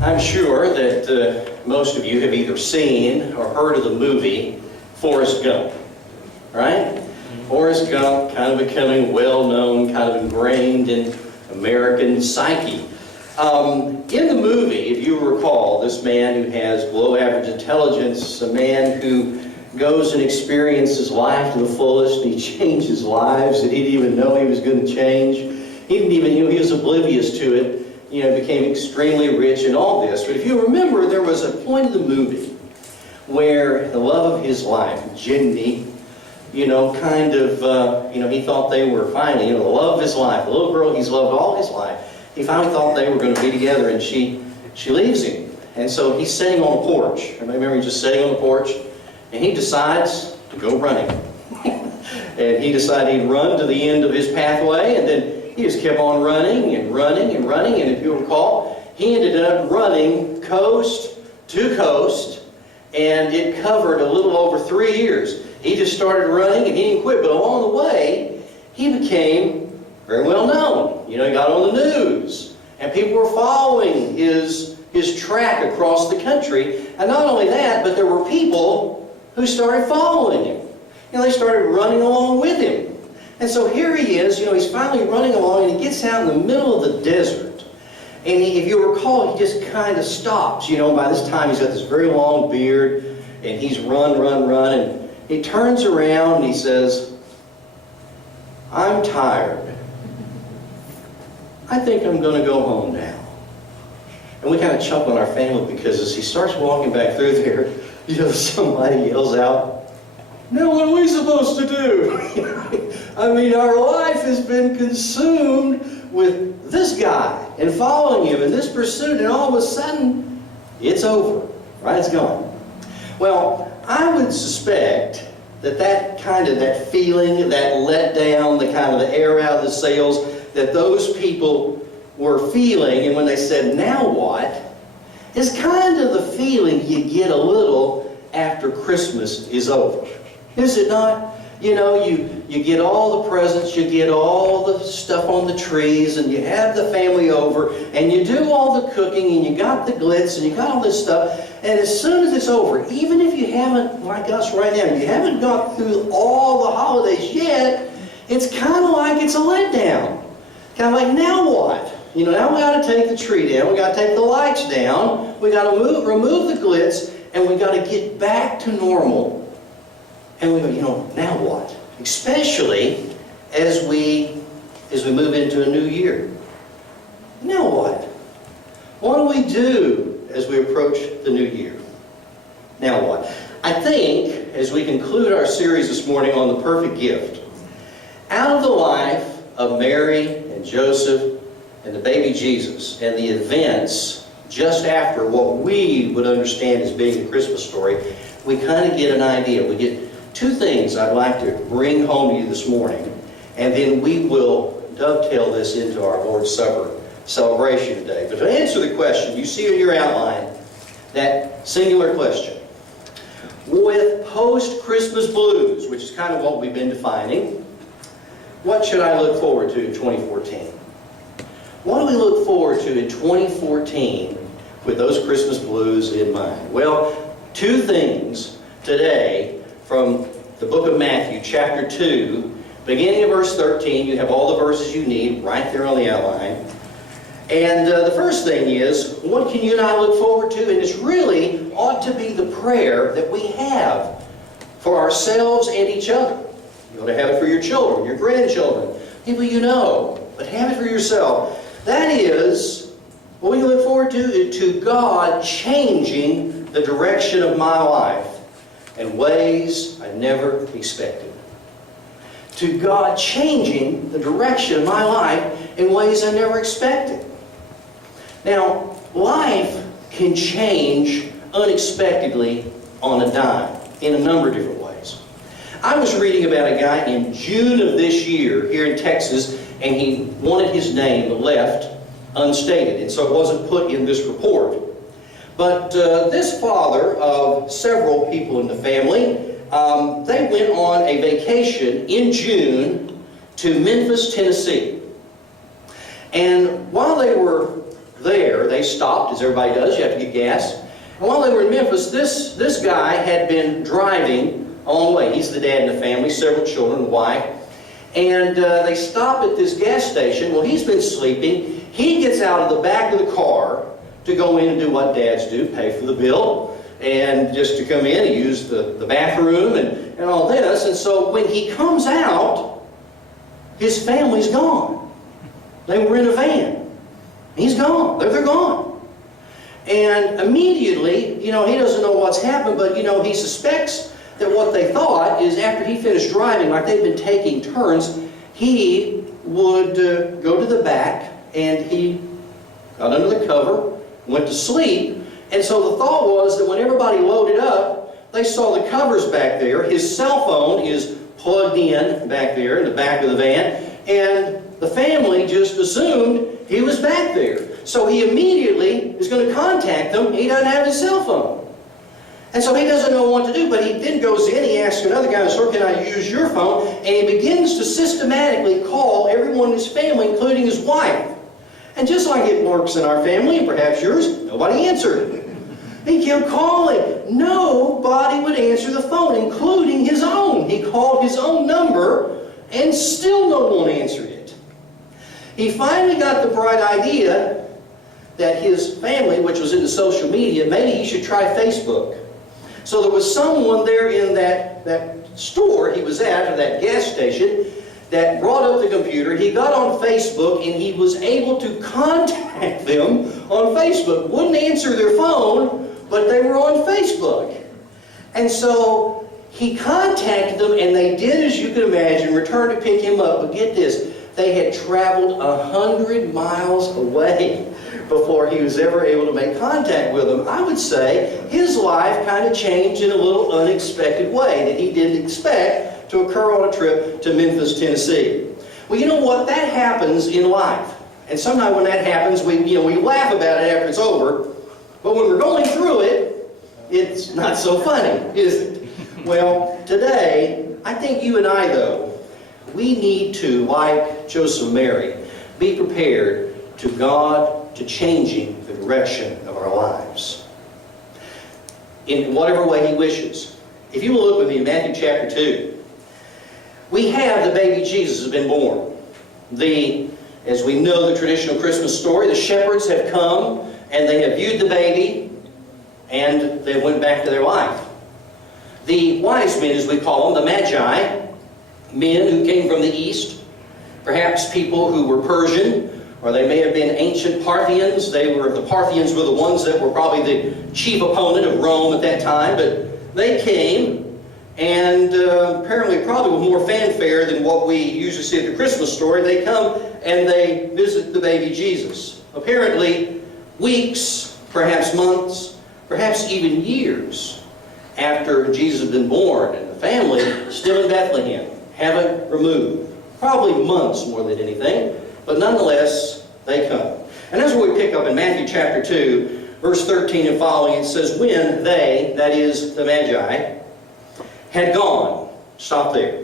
I'm sure that most of you have either seen or heard of the movie Forrest Gump, right? Forrest Gump kind of becoming well-known, kind of ingrained in American psyche. In the movie, if you recall, this man who has below-average intelligence, a man who goes and experiences life to the fullest, and he changes lives that he didn't even know he was going to change. He didn't even, he was oblivious to it. Became extremely rich and all this. But if you remember, there was a point in the movie where the love of his life, Jenny, he thought they were finally, the love of his life, the little girl he's loved all his life, he finally thought they were going to be together, and she leaves him. And so he's sitting on a porch. I remember he's just sitting on the porch, and he decides to go running. And he decided he'd run to the end of his pathway, and then he just kept on running and running and running, and if you recall, he ended up running coast to coast, and it covered a little over 3 years. He just started running, and he didn't quit, but along the way, he became very well known. He got on the news, and people were following his track across the country, and not only that, but there were people who started following him. They started running along with him. And so here he is, he's finally running along, and he gets out in the middle of the desert. And if you recall, he just kind of stops. By this time he's got this very long beard, and he's run, and he turns around and he says, "I'm tired. I think I'm going to go home now." And we kind of chuckle in our family because as he starts walking back through there, somebody yells out, "Now what are we supposed to do?" I mean, our life has been consumed with this guy and following him in this pursuit, and all of a sudden, it's over, right? It's gone. Well, I would suspect that feeling, that letdown, the kind of the air out of the sails that those people were feeling, and when they said, "Now what?" is kind of the feeling you get a little after Christmas is over. Is it not? You get all the presents, you get all the stuff on the trees, and you have the family over, and you do all the cooking, and you got the glitz, and you got all this stuff, and as soon as it's over, even if you haven't, like us right now, you haven't got through all the holidays yet, it's kind of like it's a letdown. Kind of like, now what? Now we got to take the tree down, we got to take the lights down, we got to remove the glitz, and we got to get back to normal. And we go, now what? Especially as we move into a new year. Now what? What do we do as we approach the new year? Now what? I think, as we conclude our series this morning on the perfect gift, out of the life of Mary and Joseph and the baby Jesus and the events just after what we would understand as being a Christmas story, we kind of get an idea. We get two things I'd like to bring home to you this morning, and then we will dovetail this into our Lord's Supper celebration today. But to answer the question, you see in your outline that singular question. With post-Christmas blues, which is kind of what we've been defining, what should I look forward to in 2014? What do we look forward to in 2014 with those Christmas blues in mind? Well, two things today from the book of Matthew, chapter 2, beginning of verse 13. You have all the verses you need right there on the outline. And the first thing is, what can you and I look forward to? And it's really ought to be the prayer that we have for ourselves and each other. You ought to have it for your children, your grandchildren, people you know, but have it for yourself. That is, what we look forward to God changing the direction of my life in ways I never expected. To God changing the direction of my life in ways I never expected. Now, life can change unexpectedly on a dime in a number of different ways. I was reading about a guy in June of this year here in Texas, and he wanted his name left unstated, and so it wasn't put in this report. But this father of several people in the family, they went on a vacation in June to Memphis, Tennessee. And while they were there, they stopped, as everybody does, you have to get gas. And while they were in Memphis, this guy had been driving a long way. He's the dad in the family, several children, a wife. And they stop at this gas station. Well, he's been sleeping. He gets out of the back of the car to go in and do what dads do, pay for the bill, and just to come in and use the bathroom and all this. And so when he comes out, his family's gone. They were in a van. He's gone. They're gone. And immediately, he doesn't know what's happened, but, he suspects that what they thought is after he finished driving, like they've been taking turns, he would go to the back and he got under the cover, went to sleep. And so the thought was that when everybody loaded up, they saw the covers back there. His cell phone is plugged in back there in the back of the van. And the family just assumed he was back there. So he immediately is going to contact them. He doesn't have his cell phone. And so he doesn't know what to do, but he then goes in, he asks another guy, "Sir, can I use your phone?" And he begins to systematically call everyone in his family, including his wife. And just like it works in our family, and perhaps yours, nobody answered. He kept calling. Nobody would answer the phone, including his own. He called his own number, and still no one answered it. He finally got the bright idea that his family, which was into social media, maybe he should try Facebook. So there was someone there in that store he was at, or that gas station, that brought up the computer. He got on Facebook and he was able to contact them on Facebook. Wouldn't answer their phone, but they were on Facebook. And so he contacted them, and they did, as you can imagine, return to pick him up. But get this, they had traveled 100 miles away before he was ever able to make contact with them. I would say his life kind of changed in a little unexpected way that he didn't expect to occur on a trip to Memphis, Tennessee. Well, you know what? That happens in life. And sometimes when that happens, we laugh about it after it's over. But when we're going through it, it's not so funny, is it? Well, today, I think you and I, though, we need to, like Joseph and Mary, be prepared to God, to changing the direction of our lives in whatever way He wishes. If you will look with me in Matthew chapter 2, we have the baby Jesus has been born. As we know the traditional Christmas story, the shepherds have come and they have viewed the baby and they went back to their life. The wise men, as we call them, the Magi, men who came from the east, perhaps people who were Persian, or they may have been ancient Parthians. The Parthians were the ones that were probably the chief opponent of Rome at that time, but they came, and apparently probably with more fanfare than what we usually see at the Christmas story. They come and they visit the baby Jesus. Apparently weeks, perhaps months, perhaps even years after Jesus had been born, and the family still in Bethlehem, haven't removed. Probably months more than anything. But nonetheless, they come. And that's what we pick up in Matthew chapter 2, verse 13 and following. It says, when they, that is the Magi, had gone. Stop there.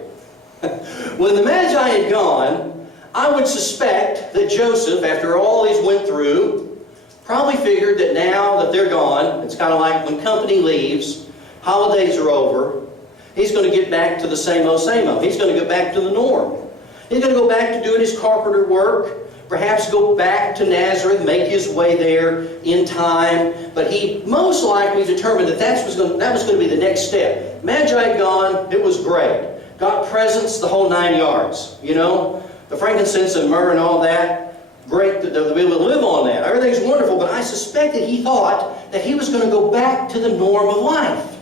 When the Magi had gone, I would suspect that Joseph, after all he's went through, probably figured that now that they're gone, it's kind of like when company leaves, holidays are over, he's going to get back to the same old, same old. He's going to get back to the norm. He's going to go back to doing his carpenter work, perhaps go back to Nazareth, make his way there in time. But he most likely determined that that was going to be the next step. Magi had gone, it was great. Got presents, the whole 9 yards. You know, the frankincense and myrrh and all that. Great to be able to live on that. Everything's wonderful, but I suspect that he thought that he was going to go back to the norm of life.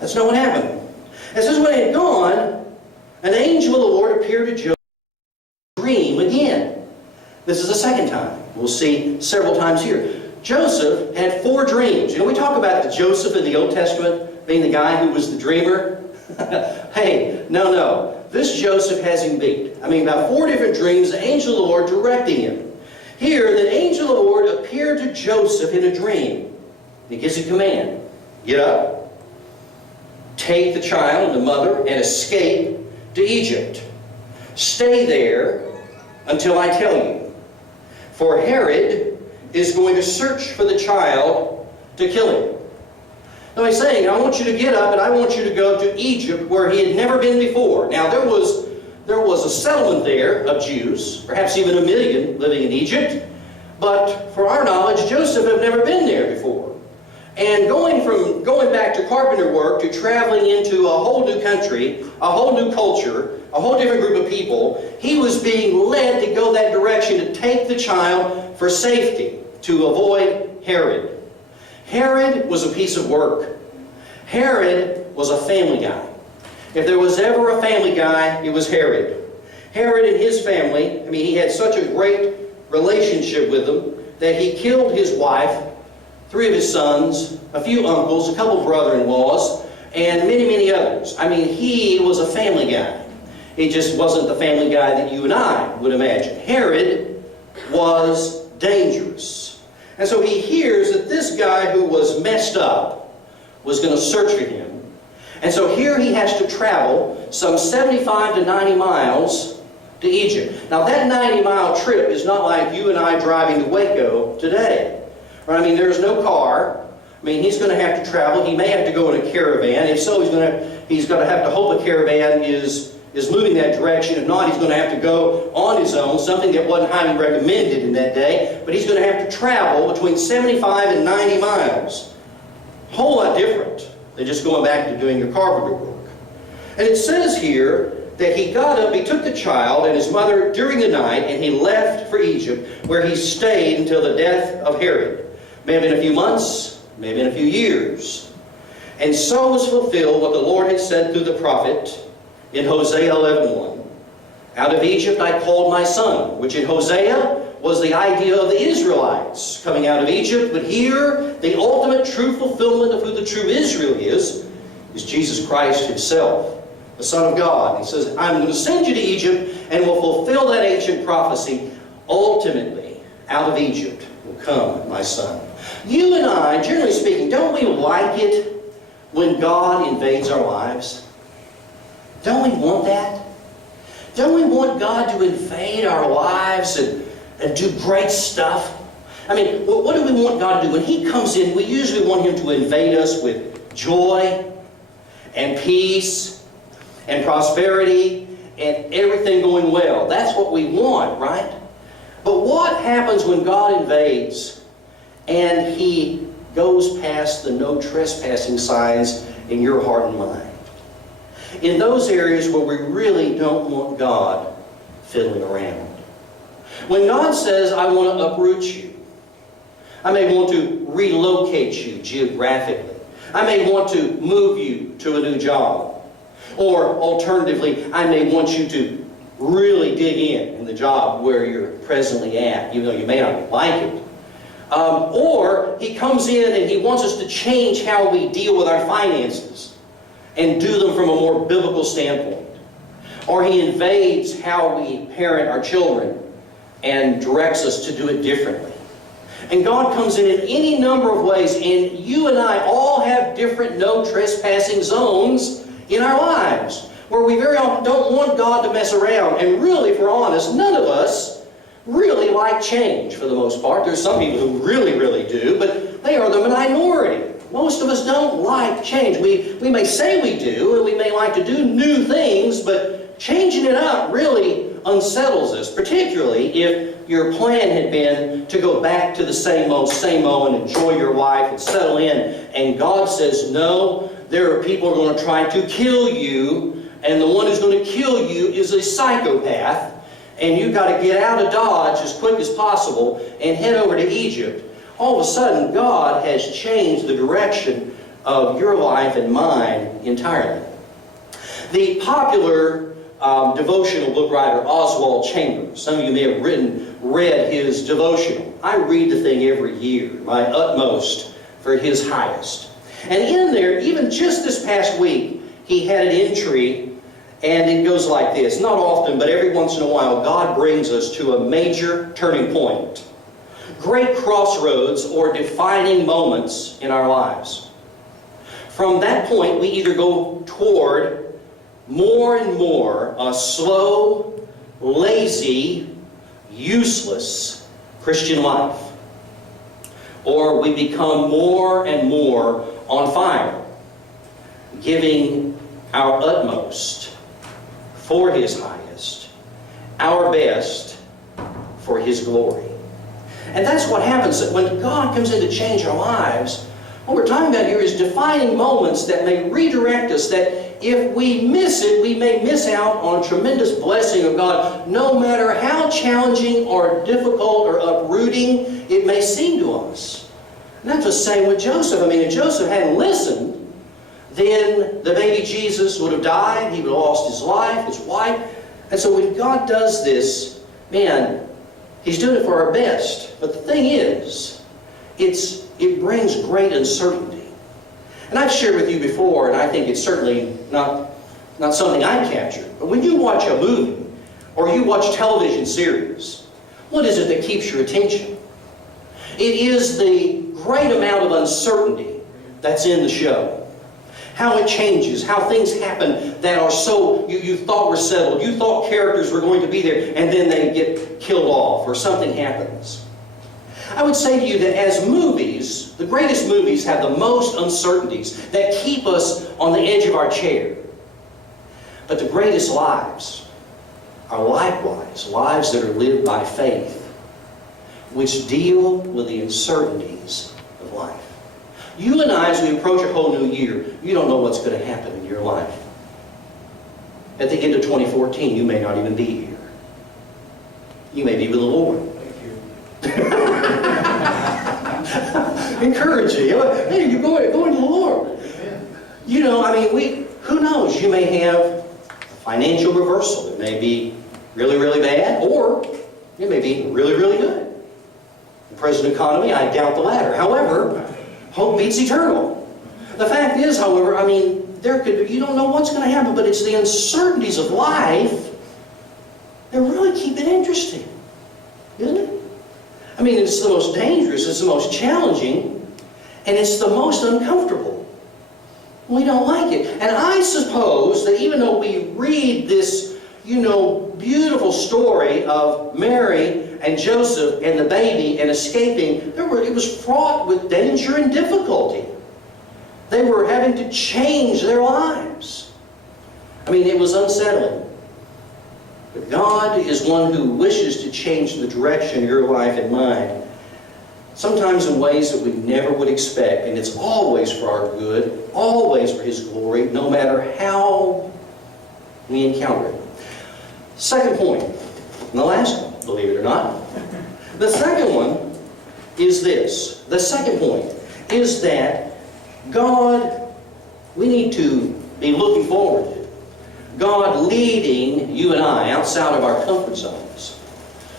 That's not what happened. It says when he had gone, an angel of the Lord appeared to Joseph in a dream again. This is the second time. We'll see several times here. Joseph had 4 dreams. You know, we talk about the Joseph in the Old Testament being the guy who was the dreamer. Hey, no. This Joseph has him beat. I mean, about 4 different dreams, the angel of the Lord directing him. Here, the angel of the Lord appeared to Joseph in a dream. He gives a command. Get up, take the child and the mother, and escape to Egypt. Stay there until I tell you. For Herod is going to search for the child to kill him. Now he's saying, I want you to get up and I want you to go to Egypt where he had never been before. Now there was a settlement there of Jews, perhaps even 1 million living in Egypt. But for our knowledge, Joseph had never been there before. And going back to carpenter work to traveling into a whole new country, a whole new culture, a whole different group of people, he was being led to go that direction to take the child for safety, to avoid Herod. Herod was a piece of work. Herod was a family guy. If there was ever a family guy, it was Herod. Herod and his family, he had such a great relationship with them that he killed his wife, 3 of his sons, a few uncles, a couple brother-in-laws, and many, many others. He was a family guy. He just wasn't the family guy that you and I would imagine. Herod was dangerous. And so he hears that this guy who was messed up was going to search for him. And so here he has to travel some 75 to 90 miles to Egypt. Now that 90-mile trip is not like you and I driving to Waco today. Right? There's no car. He's going to have to travel. He may have to go in a caravan. If so, he's going to have to hope a caravan is moving that direction. If not, he's going to have to go on his own, something that wasn't highly recommended in that day. But he's going to have to travel between 75 and 90 miles. A whole lot different than just going back to doing your carpenter work. And it says here that he got up, he took the child and his mother during the night, and he left for Egypt, where he stayed until the death of Herod. May have been a few months, may have been a few years. And so was fulfilled what the Lord had said through the prophet in Hosea 11:1. Out of Egypt I called my son, which in Hosea was the idea of the Israelites coming out of Egypt. But here, the ultimate true fulfillment of who the true Israel is Jesus Christ himself, the Son of God. He says, I'm going to send you to Egypt and will fulfill that ancient prophecy. Ultimately, out of Egypt will come my son. You and I, generally speaking, don't we like it when God invades our lives? Don't we want that? Don't we want God to invade our lives and do great stuff? What do we want God to do? When He comes in, we usually want Him to invade us with joy and peace and prosperity and everything going well. That's what we want, right? But what happens when God invades and He goes past the no trespassing signs in your heart and mind? In those areas where we really don't want God fiddling around. When God says, I want to uproot you, I may want to relocate you geographically. I may want to move you to a new job. Or alternatively, I may want you to really dig in the job where you're presently at, even though you may not like it. Or He comes in and He wants us to change how we deal with our finances and do them from a more biblical standpoint. Or He invades how we parent our children and directs us to do it differently. And God comes in any number of ways, and you and I all have different no trespassing zones in our lives where we very often don't want God to mess around. And really, if we're honest, none of us really like change for the most part. There's some people who really, really do, but they are the minority. Most of us don't like change. We may say we do, and we may like to do new things, but changing it up really unsettles us, particularly if your plan had been to go back to the same old, and enjoy your life and settle in. And God says, no, there are people who are going to try to kill you, and the one who's going to kill you is a psychopath, and you've got to get out of Dodge as quick as possible and head over to Egypt. All of a sudden, God has changed the direction of your life and mine entirely. The popular devotional book writer Oswald Chambers, some of you may have read his devotional. I read the thing every year, my utmost for his highest. And in there, even just this past week, he had an entry, and it goes like this. Not often, but every once in a while, God brings us to a major turning point. great crossroads or defining moments in our lives. From that point, we either go toward more and more a slow, lazy, useless Christian life, or we become more and more on fire, giving our utmost for His highest, our best for His glory. And that's what happens when God comes in to change our lives. What we're talking about here is defining moments that may redirect us, that if we miss it, we may miss out on a tremendous blessing of God, no matter how challenging or difficult or uprooting it may seem to us. And that's the same with Joseph. I mean, if Joseph hadn't listened, then the baby Jesus would have died, he would have lost his life, his wife. And so when God does this, man, He's doing it for our best. But the thing is, it brings great uncertainty. And I've shared with you before, and I think it's certainly not something I captured, but when you watch a movie or you watch television series, what is it that keeps your attention? It is the great amount of uncertainty that's in the show. How it changes, how things happen that are so, you thought were settled, you thought characters were going to be there, and then they get killed off or something happens. I would say to you that as movies, the greatest movies have the most uncertainties that keep us on the edge of our chair. But the greatest lives are likewise lives that are lived by faith, which deal with the uncertainties of life. You and I, as we approach a whole new year, you don't know what's going to happen in your life. At the end of 2014, you may not even be here. You may be with the Lord. Encourage you. Hey, you're going to the Lord. You know, I mean, who knows? You may have a financial reversal. It may be really, really bad, or it may be really, really good. The present economy, I doubt the latter. However, hope beats eternal. The fact is, however, I mean, you don't know what's going to happen, but it's the uncertainties of life that really keep it interesting, isn't it? I mean, it's the most dangerous, it's the most challenging, and it's the most uncomfortable. We don't like it. And I suppose that even though we read this, beautiful story of Mary and Joseph and the baby and escaping, it was fraught with danger and difficulty. They were having to change their lives. I mean, it was unsettling. But God is one who wishes to change the direction of your life and mine, sometimes in ways that we never would expect, and it's always for our good, always for His glory, no matter how we encounter it. Second point, and the last one, believe it or not. The second one is this. The second point is that God, we need to be looking forward to God leading you and I outside of our comfort zones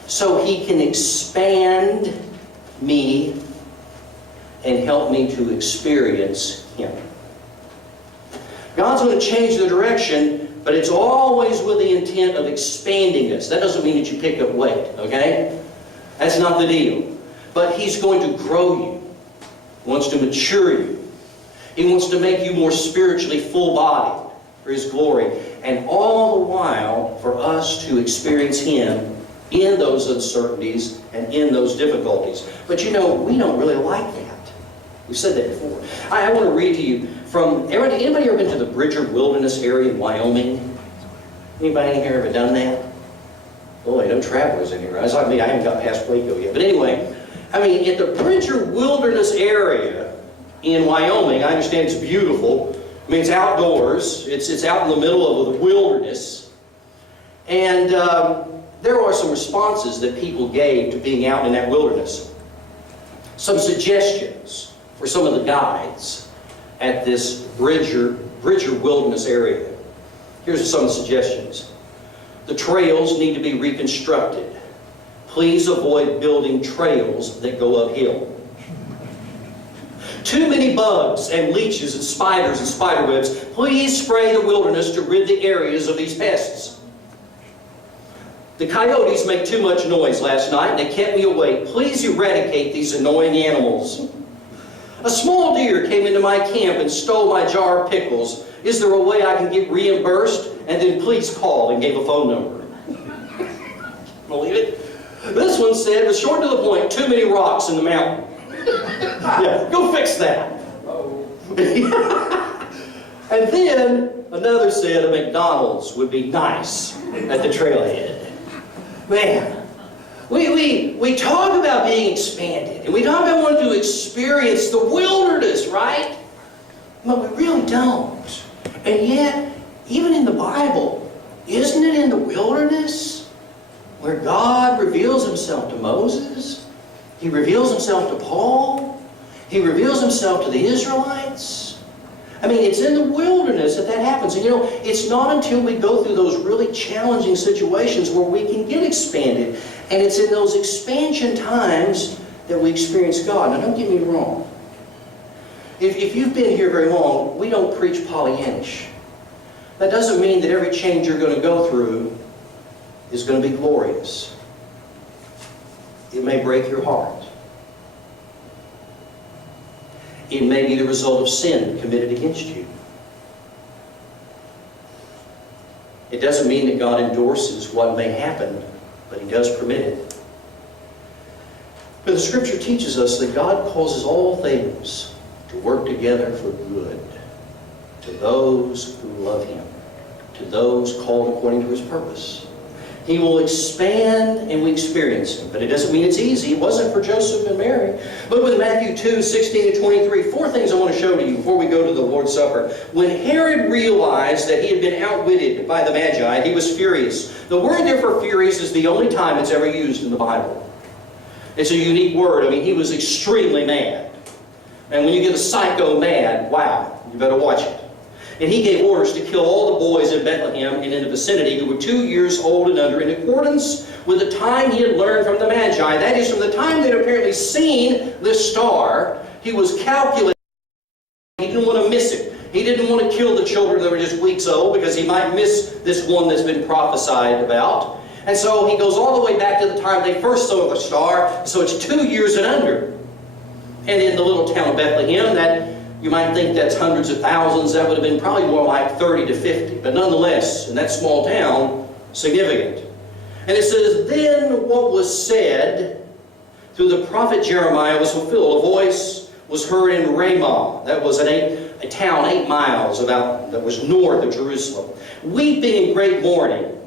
so He can expand me and help me to experience Him. God's going to change the direction, but it's always with the intent of expanding us. That doesn't mean that you pick up weight, okay? That's not the deal. But He's going to grow you. He wants to mature you. He wants to make you more spiritually full-bodied for His glory. And all the while, for us to experience Him in those uncertainties and in those difficulties. But we don't really like that. We've said that before. I want to read to you from, anybody ever been to the Bridger Wilderness area in Wyoming? Anybody in here ever done that? Boy, no travelers in here. I haven't got past Waco yet. But anyway, at the Bridger Wilderness area in Wyoming, I understand it's beautiful. It's outdoors. It's out in the middle of the wilderness. And there are some responses that people gave to being out in that wilderness. Some suggestions for some of the guides at this Bridger Wilderness area. Here's some suggestions. The trails need to be reconstructed. Please avoid building trails that go uphill. Too many bugs and leeches and spiders and spider webs. Please spray the wilderness to rid the areas of these pests. The coyotes make too much noise last night and they kept me awake. Please eradicate these annoying animals. A small deer came into my camp and stole my jar of pickles. Is there a way I can get reimbursed? And then please call, and gave a phone number. Believe it? This one said, was short to the point, too many rocks in the mountain. Yeah, go fix that. And then another said a McDonald's would be nice at the trailhead. Man, we talk about being expanded, and we talk about wanting to experience the wilderness, right? But we really don't. And yet, even in the Bible, isn't it in the wilderness where God reveals Himself to Moses? He reveals Himself to Paul. He reveals Himself to the Israelites. I mean, it's in the wilderness that that happens. And you know, it's not until we go through those really challenging situations where we can get expanded. And it's in those expansion times that we experience God. Now, don't get me wrong. If you've been here very long, we don't preach Pollyannish. That doesn't mean that every change you're going to go through is going to be glorious. It may break your heart. It may be the result of sin committed against you. It doesn't mean that God endorses what may happen, but He does permit it. But the Scripture teaches us that God causes all things to work together for good to those who love Him, to those called according to His purpose. He will expand and we experience Him. But it doesn't mean it's easy. It wasn't for Joseph and Mary. Look with Matthew 2, 16 to 23. 4 things I want to show to you before we go to the Lord's Supper. When Herod realized that he had been outwitted by the Magi, he was furious. The word there for furious is the only time it's ever used in the Bible. It's a unique word. I mean, he was extremely mad. And when you get a psycho mad, wow, you better watch it. And he gave orders to kill all the boys in Bethlehem and in the vicinity who were 2 years old and under, in accordance with the time he had learned from the Magi. That is, from the time they'd apparently seen this star, he was calculating. He didn't want to miss it. He didn't want to kill the children that were just weeks old because he might miss this one that's been prophesied about. And so he goes all the way back to the time they first saw the star, so it's 2 years and under. And in the little town of Bethlehem, that you might think that's hundreds of thousands. That would have been probably more like 30 to 50. But nonetheless, in that small town, significant. And it says, then what was said through the prophet Jeremiah was fulfilled. A voice was heard in Ramah. That was a town 8 miles that was north of Jerusalem. Weeping in great mourning.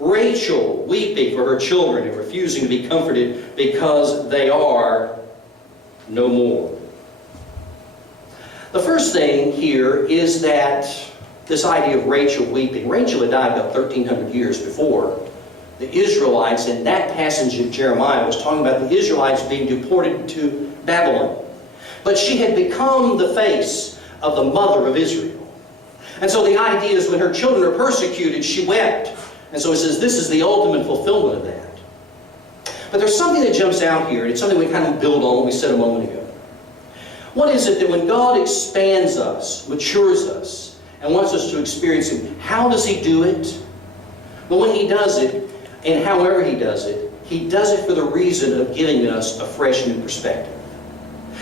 Rachel weeping for her children and refusing to be comforted because they are no more. The first thing here is that this idea of Rachel weeping. Rachel had died about 1,300 years before. The Israelites, in that passage of Jeremiah, was talking about the Israelites being deported to Babylon. But she had become the face of the mother of Israel. And so the idea is when her children are persecuted, she wept. And so it says this is the ultimate fulfillment of that. But there's something that jumps out here, and it's something we kind of build on what we said a moment ago. What is it that when God expands us, matures us, and wants us to experience Him, how does He do it? Well, when He does it, and however He does it for the reason of giving us a fresh new perspective.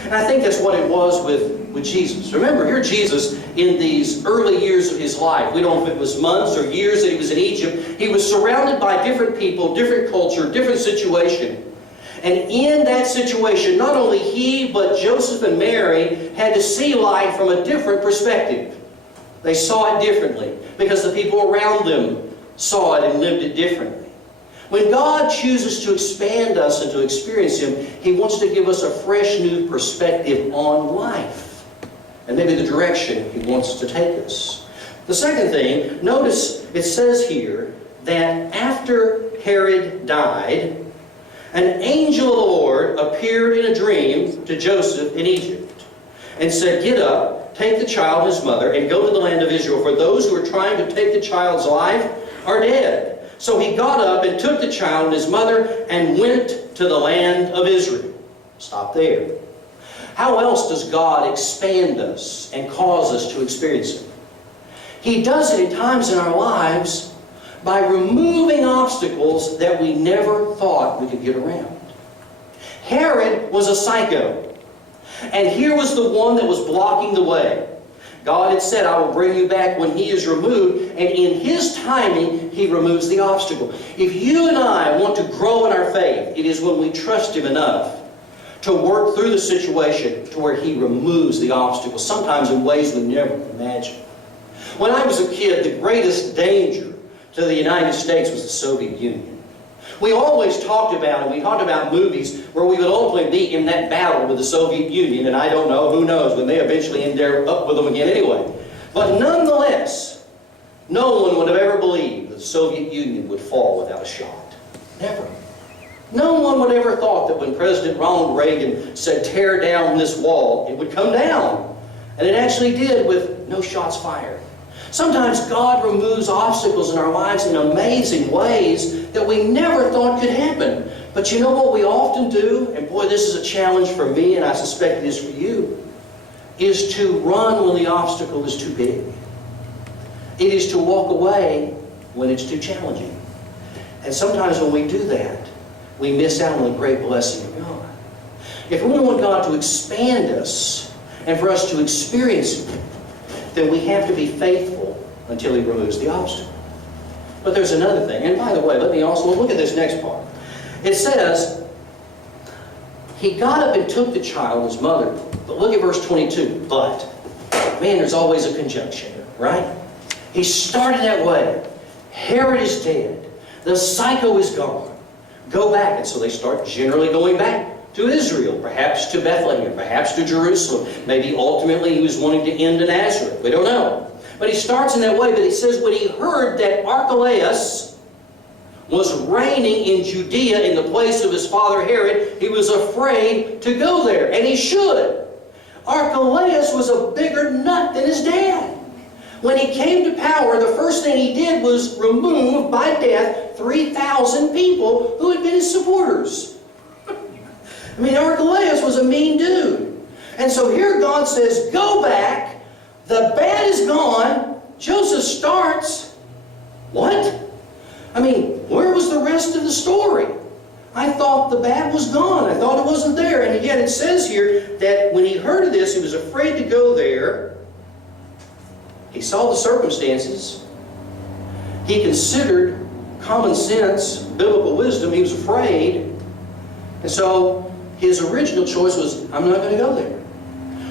And I think that's what it was with Jesus. Remember, here Jesus, in these early years of His life, we don't know if it was months or years that He was in Egypt, He was surrounded by different people, different culture, different situation. And in that situation, not only he, but Joseph and Mary had to see life from a different perspective. They saw it differently because the people around them saw it and lived it differently. When God chooses to expand us and to experience Him, He wants to give us a fresh new perspective on life and maybe the direction He wants to take us. The second thing, notice it says here that after Herod died, an angel of the Lord appeared in a dream to Joseph in Egypt and said, get up, take the child and his mother, and go to the land of Israel, for those who are trying to take the child's life are dead. So he got up and took the child and his mother and went to the land of Israel. Stop there. How else does God expand us and cause us to experience Him? He does it at times in our lives by removing obstacles that we never thought we could get around. Herod was a psycho. And here was the one that was blocking the way. God had said, I will bring you back when he is removed, and in his timing, he removes the obstacle. If you and I want to grow in our faith, it is when we trust him enough to work through the situation to where he removes the obstacle, sometimes in ways we never imagined. When I was a kid, the greatest danger to the United States was the Soviet Union. We always talked about, and we talked about movies where we would ultimately be in that battle with the Soviet Union, and I don't know, who knows, we may eventually end up with them again anyway. But nonetheless, no one would have ever believed that the Soviet Union would fall without a shot. Never. No one would ever thought that when President Ronald Reagan said, tear down this wall, it would come down. And it actually did with no shots fired. Sometimes God removes obstacles in our lives in amazing ways that we never thought could happen. But you know what we often do? And boy, this is a challenge for me, and I suspect it is for you, is to run when the obstacle is too big. It is to walk away when it's too challenging. And sometimes when we do that, we miss out on the great blessing of God. If we want God to expand us and for us to experience it, then we have to be faithful until he removes the obstacle. But there's another thing. And by the way, let me also look at this next part. It says, he got up and took the child, his mother. But look at verse 22. But, man, there's always a conjunction, right? He started that way. Herod is dead. The psycho is gone. Go back. And so they start generally going back to Israel, perhaps to Bethlehem, perhaps to Jerusalem. Maybe ultimately he was wanting to end in Nazareth. We don't know. But he starts in that way. But he says when he heard that Archelaus was reigning in Judea in the place of his father Herod, he was afraid to go there. And he should. Archelaus was a bigger nut than his dad. When he came to power, the first thing he did was remove by death 3,000 people who had been his supporters. I mean, Archelaus was a mean dude. And so here God says, go back. The bad is gone. Joseph starts. What? I mean, where was the rest of the story? I thought the bad was gone. I thought it wasn't there. And again, it says here that when he heard of this, he was afraid to go there. He saw the circumstances. He considered common sense, biblical wisdom. He was afraid. And so his original choice was, I'm not going to go there.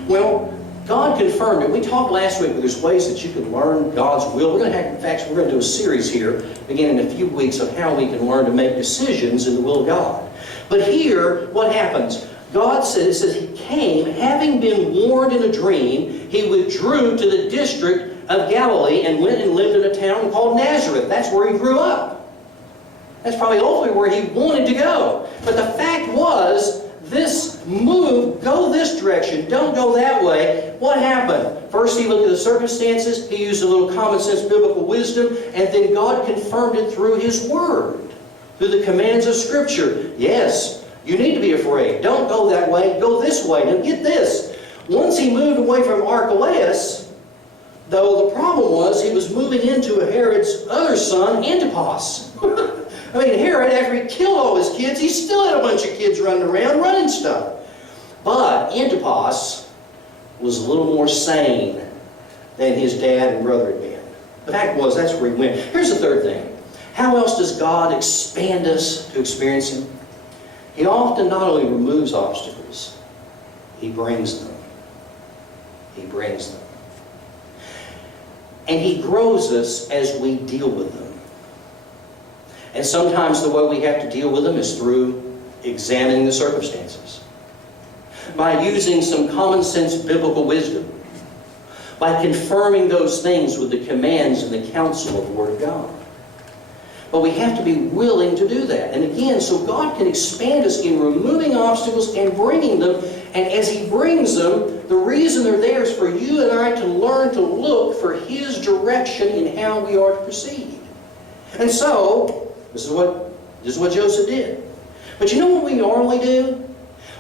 Well, God confirmed it. We talked last week that there's ways that you can learn God's will. We're going to have, in fact, we're going to do a series here, beginning in a few weeks, of how we can learn to make decisions in the will of God. But here, what happens? God says, he came, having been warned in a dream, he withdrew to the district of Galilee and went and lived in a town called Nazareth. That's where he grew up. That's probably ultimately where he wanted to go. But the fact was, this move, go this direction, don't go that way. What happened? First he looked at the circumstances, he used a little common sense biblical wisdom, and then God confirmed it through his word, through the commands of Scripture. Yes, you need to be afraid. Don't go that way, go this way. Now get this. Once he moved away from Archelaus, though the problem was he was moving into Herod's other son, Antipas. I mean, Herod, after he killed all his kids, he still had a bunch of kids running around, running stuff. But Antipas was a little more sane than his dad and brother had been. The fact was, that's where he went. Here's the third thing. How else does God expand us to experience him? He often not only removes obstacles, he brings them. He brings them. And he grows us as we deal with them. And sometimes the way we have to deal with them is through examining the circumstances. By using some common sense biblical wisdom. By confirming those things with the commands and the counsel of the Word of God. But we have to be willing to do that. And again, so God can expand us in removing obstacles and bringing them. And as he brings them, the reason they're there is for you and I to learn to look for his direction in how we are to proceed. And so, this is what Joseph did. But you know what we normally do?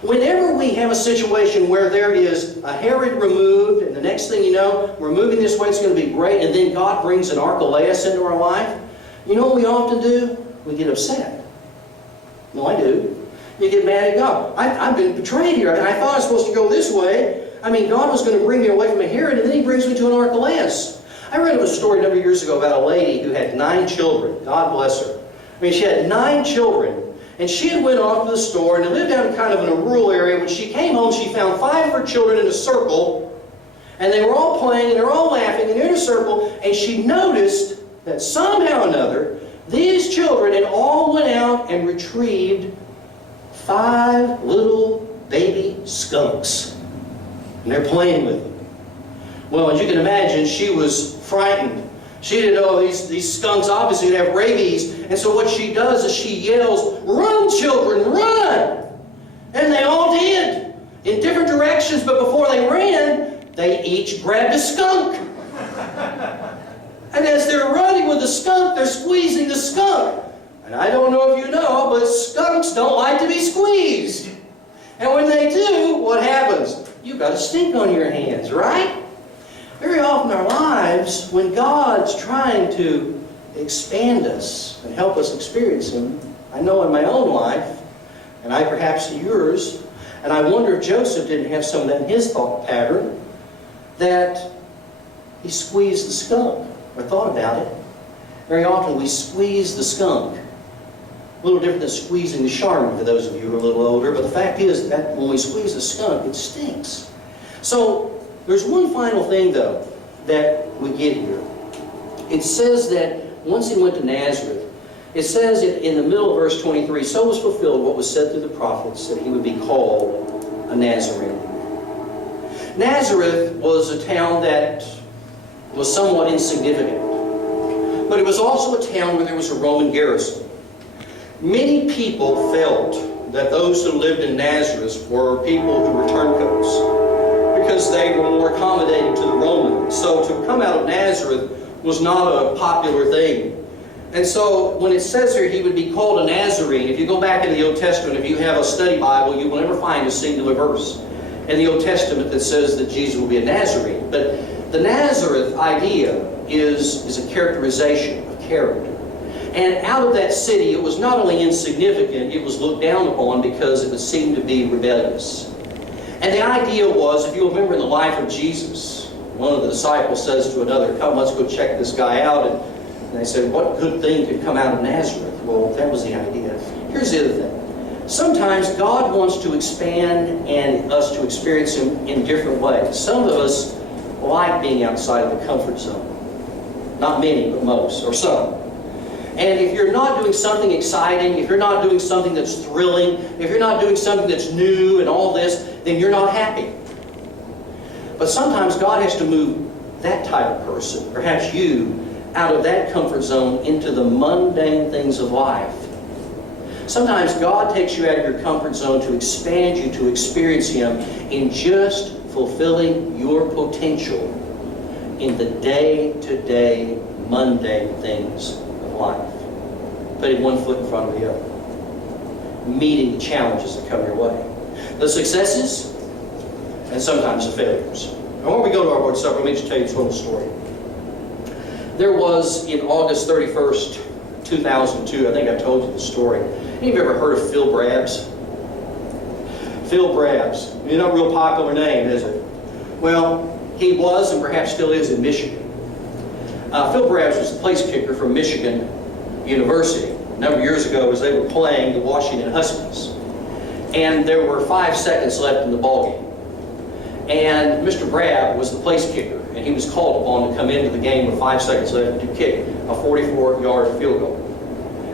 Whenever we have a situation where there is a Herod removed, and the next thing you know, we're moving this way, it's going to be great, and then God brings an Archelaus into our life, You know what we often do? We get upset. No, I do. You get mad at God. I've been betrayed here. I thought I was supposed to go this way. I mean, God was going to bring me away from a Herod, and then He brings me to an Archelaus. I read a story a number of years ago about a lady who had 9 children. God bless her. I mean, she had 9 children. And she had went off to the store and lived down kind of in a rural area. When she came home, she found 5 of her children in a circle. And they were all playing, and they were all laughing, and they're in a circle. And she noticed that somehow or another, these children had all went out and retrieved 5 little baby skunks. And they're playing with them. Well, as you can imagine, she was frightened. She didn't know these skunks obviously would have rabies. And so what she does is she yells, "Run, children, run!" And they all did, in different directions. But before they ran, they each grabbed a skunk. And as they're running with the skunk, they're squeezing the skunk. And I don't know if you know, but skunks don't like to be squeezed. And when they do, what happens? You've got a stink on your hands, right? Very often in our lives, when God's trying to expand us and help us experience Him, I know in my own life, and I perhaps in yours, and I wonder if Joseph didn't have some of that in his thought pattern, that he squeezed the skunk, or thought about it. Very often we squeeze the skunk. A little different than squeezing the Charmin for those of you who are a little older, but the fact is that when we squeeze the skunk, it stinks. So, there's one final thing, though, that we get here. It says that once He went to Nazareth, it says in the middle of verse 23, "So was fulfilled what was said through the prophets, that He would be called a Nazarene." Nazareth was a town that was somewhat insignificant, but it was also a town where there was a Roman garrison. Many people felt that those who lived in Nazareth were people who were turncoats, because they were more accommodating to the Romans. So to come out of Nazareth was not a popular thing. And so when it says here He would be called a Nazarene, if you go back in the Old Testament, if you have a study Bible, you will never find a singular verse in the Old Testament that says that Jesus will be a Nazarene. But the Nazareth idea is a characterization of character. And out of that city, it was not only insignificant, it was looked down upon because it would seem to be rebellious. And the idea was, if you remember in the life of Jesus, one of the disciples says to another, "Come, let's go check this guy out." And they said, "What good thing could come out of Nazareth?" Well, that was the idea. Here's the other thing. Sometimes God wants to expand and us to experience Him in different ways. Some of us like being outside of the comfort zone. Not many, but most, or some. And if you're not doing something exciting, if you're not doing something that's thrilling, if you're not doing something that's new and all this, then you're not happy. But sometimes God has to move that type of person, perhaps you, out of that comfort zone into the mundane things of life. Sometimes God takes you out of your comfort zone to expand you to experience Him in just fulfilling your potential in the day-to-day mundane things of life. Putting one foot in front of the other. Meeting the challenges that come your way. The successes and sometimes the failures. And when we go to our Lord's Supper, let me just tell you this little story. There was, in August 31st, 2002, I think I've told you the story. Any of you ever heard of Phil Brabbs? Phil Brabbs. You're not a real popular name, is it? Well, he was and perhaps still is in Michigan. Phil Brabbs was the place kicker from Michigan University. A number of years ago, as they were playing the Washington Huskies. And there were 5 seconds left in the ballgame. And Mr. Brabb was the place kicker, and he was called upon to come into the game with 5 seconds left to kick a 44-yard field goal.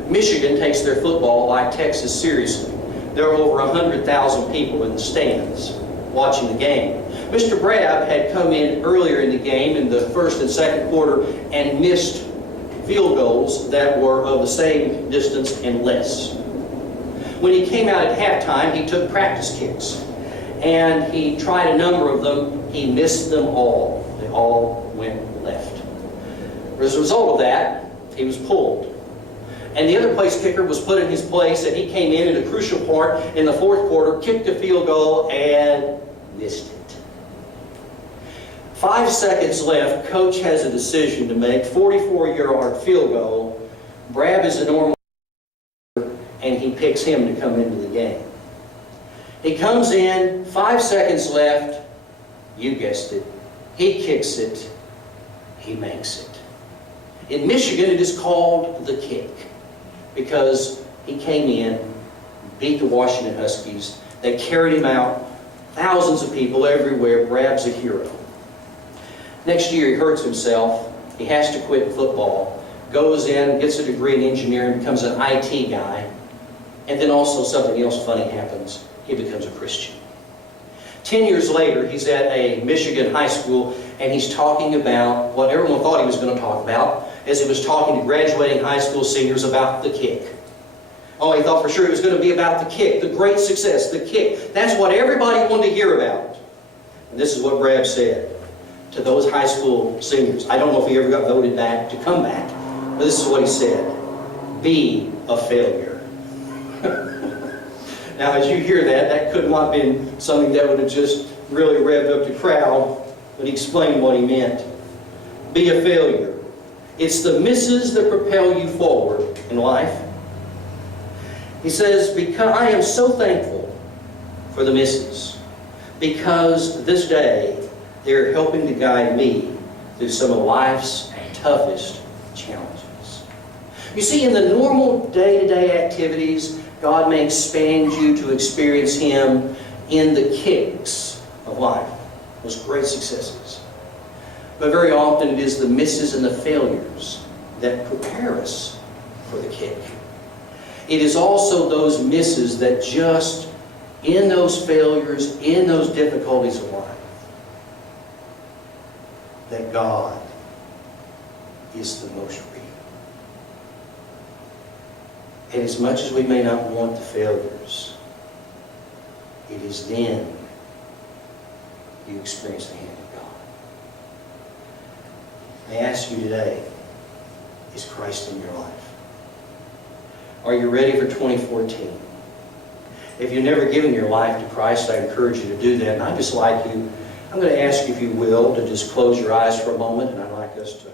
Michigan takes their football, like Texas, seriously. There are over 100,000 people in the stands watching the game. Mr. Brabb had come in earlier in the game in the first and second quarter and missed field goals that were of the same distance and less. When he came out at halftime, he took practice kicks. And he tried a number of them. He missed them all. They all went left. As a result of that, he was pulled. And the other place kicker was put in his place, and he came in at a crucial part in the fourth quarter, kicked a field goal, and missed it. 5 seconds left. Coach has a decision to make. 44-yard field goal Brab is a normal, and he picks him to come into the game. He comes in, 5 seconds left, you guessed it, he kicks it, he makes it. In Michigan, it is called the kick, because he came in, beat the Washington Huskies, they carried him out, thousands of people everywhere, Brab's a hero. Next year, he hurts himself, he has to quit football, goes in, gets a degree in engineering, becomes an IT guy, and then also something else funny happens. He becomes a Christian. 10 years later, he's at a Michigan high school, and he's talking about what everyone thought he was going to talk about, as he was talking to graduating high school seniors about the kick. Oh, he thought for sure it was going to be about the kick, the great success, the kick. That's what everybody wanted to hear about. And this is what Brab said to those high school seniors. I don't know if he ever got voted back to come back, but this is what he said. Be a failure. Now, as you hear that, that could not have been something that would have just really revved up the crowd, but he explained what he meant. Be a failure. It's the misses that propel you forward in life. He says, because I am so thankful for the misses, because this day they're helping to guide me through some of life's toughest challenges. You see, in the normal day-to-day activities, God may expand you to experience Him in the kicks of life, those great successes. But very often it is the misses and the failures that prepare us for the kick. It is also those misses that just, in those failures, in those difficulties of life, that God is the most real. And as much as we may not want the failures, it is then you experience the hand of God. I ask you today, is Christ in your life? Are you ready for 2014? If you've never given your life to Christ, I encourage you to do that. And I'd just like you, I'm going to ask you, if you will, to just close your eyes for a moment, and I'd like us to